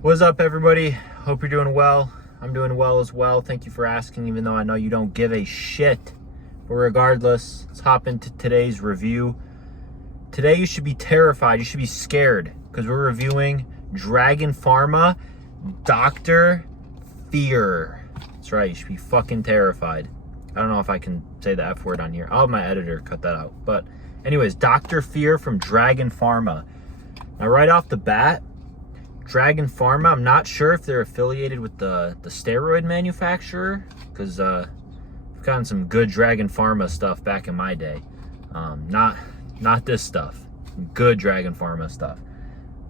What's up, everybody? Hope you're doing well. I'm doing well as well. Thank you for asking, even though I know you don't give a shit. But regardless, let's hop into today's review. Today you should be terrified. You should be scared because we're reviewing Dragon Pharma Dr. FEAAR. That's right. You should be fucking terrified. I don't know if I can say the F word on here. I'll have my editor cut that out. But anyways, Dr. FEAAR from Dragon Pharma. Now, right off the bat, Dragon Pharma, I'm not sure if they're affiliated with the steroid manufacturer, because I've gotten some good Dragon Pharma stuff back in my day. Not this stuff. Good Dragon Pharma stuff.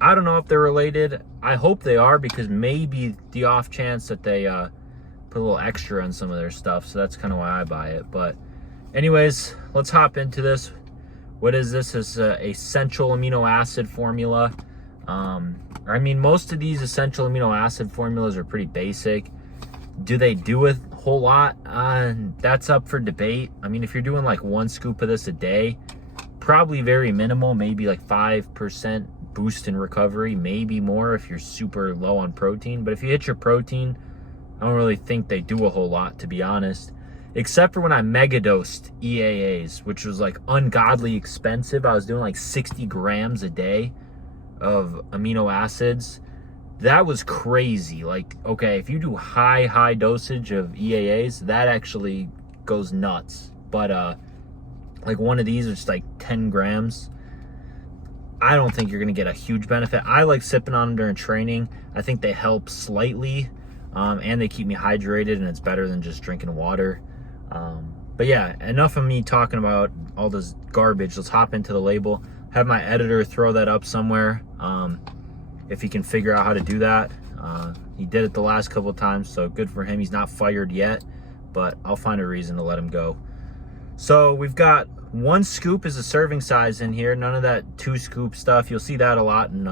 I don't know if they're related. I hope they are, because maybe the off chance that they put a little extra on some of their stuff, so that's kind of why I buy it. But anyways, let's hop into this. What is this? It's a essential amino acid formula. I mean, most of these essential amino acid formulas are pretty basic. Do they do a whole lot? That's up for debate. I mean, if you're doing like 1 scoop of this a day, probably very minimal, maybe like 5% boost in recovery, maybe more if you're super low on protein. But if you hit your protein, I don't really think they do a whole lot, to be honest. Except for when I megadosed EAAs, which was like ungodly expensive. I was doing like 60 grams a day of amino acids. That was crazy. Like, okay, if you do high dosage of EAAs, that actually goes nuts. But like one of these is like 10 grams. I don't think you're gonna get a huge benefit. I like sipping on them during training. I think they help slightly, and they keep me hydrated, and it's better than just drinking water. But yeah, enough of me talking about all this garbage. Let's hop into the label. Have my editor throw that up somewhere, if he can figure out how to do that. He did it the last couple of times, so good for him. He's not fired yet, but I'll find a reason to let him go. So we've got 1 scoop is a serving size in here. None of that 2 scoop stuff. You'll see that a lot in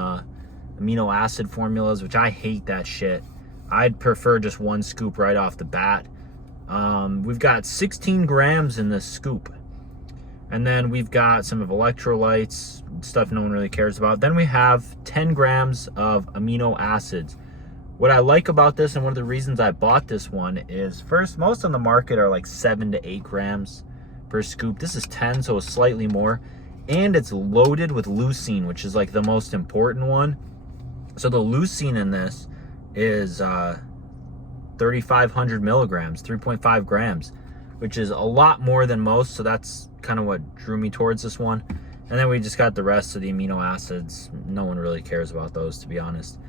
amino acid formulas, which I hate that shit. I'd prefer just 1 scoop right off the bat. We've got 16 grams in this scoop. And then we've got some of electrolytes, stuff no one really cares about. Then we have 10 grams of amino acids. What I like about this, and one of the reasons I bought this one, is first, most on the market are like 7 to 8 grams per scoop. This is 10, so it's slightly more. And it's loaded with leucine, which is like the most important one. So the leucine in this is 3,500 milligrams, 3.5 grams, which is a lot more than most. So that's kind of what drew me towards this one. And then we just got the rest of the amino acids. No one really cares about those, to be honest.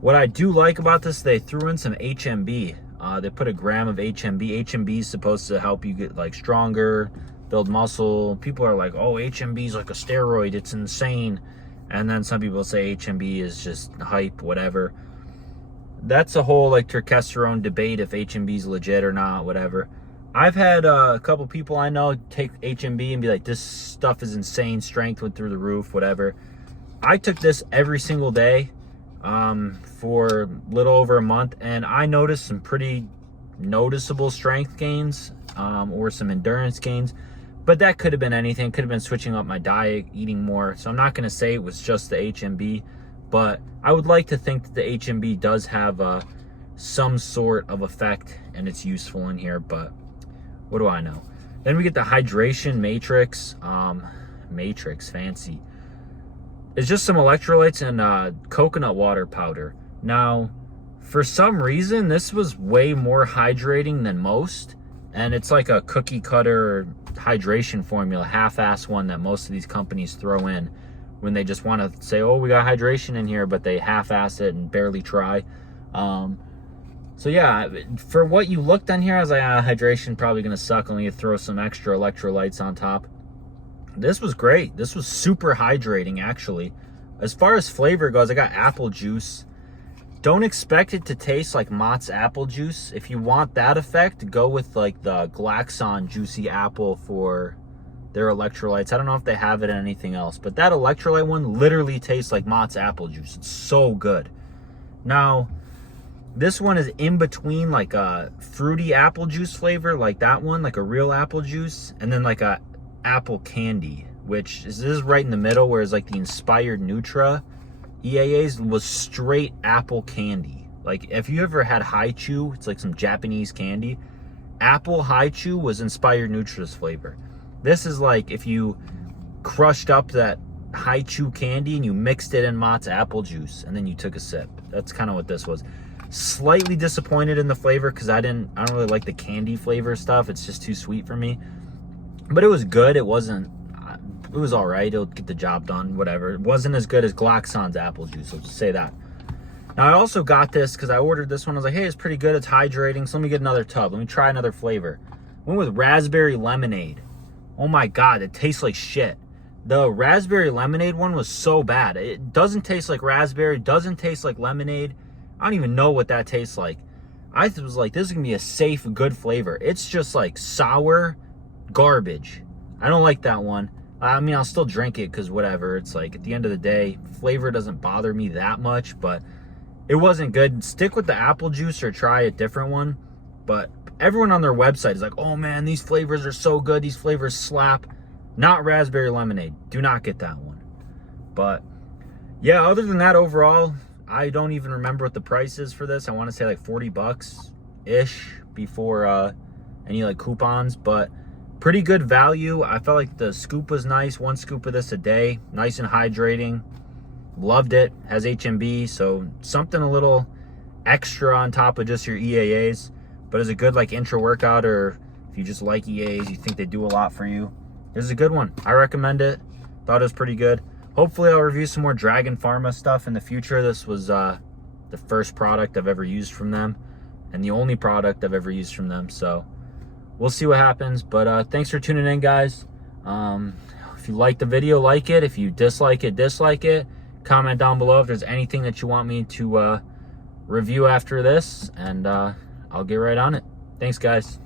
What I do like about this, they threw in some HMB. They put a gram of HMB. HMB is supposed to help you get like stronger, build muscle. People are like, oh, HMB is like a steroid, it's insane. And then some people say HMB is just hype, whatever. That's a whole like testosterone debate if HMB is legit or not, whatever. I've had a couple people I know take HMB and be like, this stuff is insane, strength went through the roof, whatever. I took this every single day for a little over a month, and I noticed some pretty noticeable strength gains, or some endurance gains. But that could have been anything. Could have been switching up my diet, eating more. So I'm not going to say it was just the HMB, but I would like to think that the HMB does have some sort of effect, and it's useful in here, but what do I know? Then we get the hydration matrix. Matrix, fancy. It's just some electrolytes and coconut water powder. Now, for some reason, this was way more hydrating than most. And it's like a cookie cutter hydration formula, half-ass one that most of these companies throw in when they just want to say, oh, we got hydration in here, but they half-ass it and barely try. So yeah, for what you looked on here, I was like, hydration probably going to suck. Let me throw some extra electrolytes on top. This was great. This was super hydrating, actually. As far as flavor goes, I got apple juice. Don't expect it to taste like Mott's apple juice. If you want that effect, go with like the Glaxon Juicy Apple for their electrolytes. I don't know if they have it in anything else, but that electrolyte one literally tastes like Mott's apple juice. It's so good. Now, this one is in between like a fruity apple juice flavor, like that one, like a real apple juice, and then like a apple candy, which is, this is right in the middle, whereas like the Inspired Nutra EAAs was straight apple candy. Like, if you ever had Haichu, it's like some Japanese candy. Apple Haichu was inspired Nutris flavor. This is like if you crushed up that Haichu candy and you mixed it in Mott's apple juice and then you took a sip. That's kind of what this was. Slightly disappointed in the flavor because I don't really like the candy flavor stuff. It's just too sweet for me. But it was good. It was all right. It'll get the job done, whatever. It wasn't as good as Glaxon's apple juice, I'll just say that. Now, I also got this because I ordered this one. I was like, hey, it's pretty good. It's hydrating. So let me get another tub. Let me try another flavor. Went with raspberry lemonade. Oh my God, it tastes like shit. The raspberry lemonade one was so bad. It doesn't taste like raspberry, doesn't taste like lemonade. I don't even know what that tastes like. I was like, this is gonna be a safe, good flavor. It's just like sour garbage. I don't like that one. I mean, I'll still drink it because whatever. It's like, at the end of the day, flavor doesn't bother me that much, but it wasn't good. Stick with the apple juice or try a different one. But everyone on their website is like, oh man, these flavors are so good. These flavors slap. Not raspberry lemonade. Do not get that one. But yeah, other than that, overall, I don't even remember what the price is for this. I want to say like $40-ish before any like coupons, but pretty good value. I felt like the scoop was nice. 1 scoop of this a day. Nice and hydrating. Loved it. Has HMB, so something a little extra on top of just your EAAs. But as a good like intro workout, or if you just like EAAs, you think they do a lot for you, this is a good one. I recommend it. Thought it was pretty good. Hopefully I'll review some more Dragon Pharma stuff in the future. This was the first product I've ever used from them and the only product I've ever used from them. So we'll see what happens. But thanks for tuning in, guys. If you like the video, like it. If you dislike it, dislike it. Comment down below if there's anything that you want me to review after this, and I'll get right on it. Thanks, guys.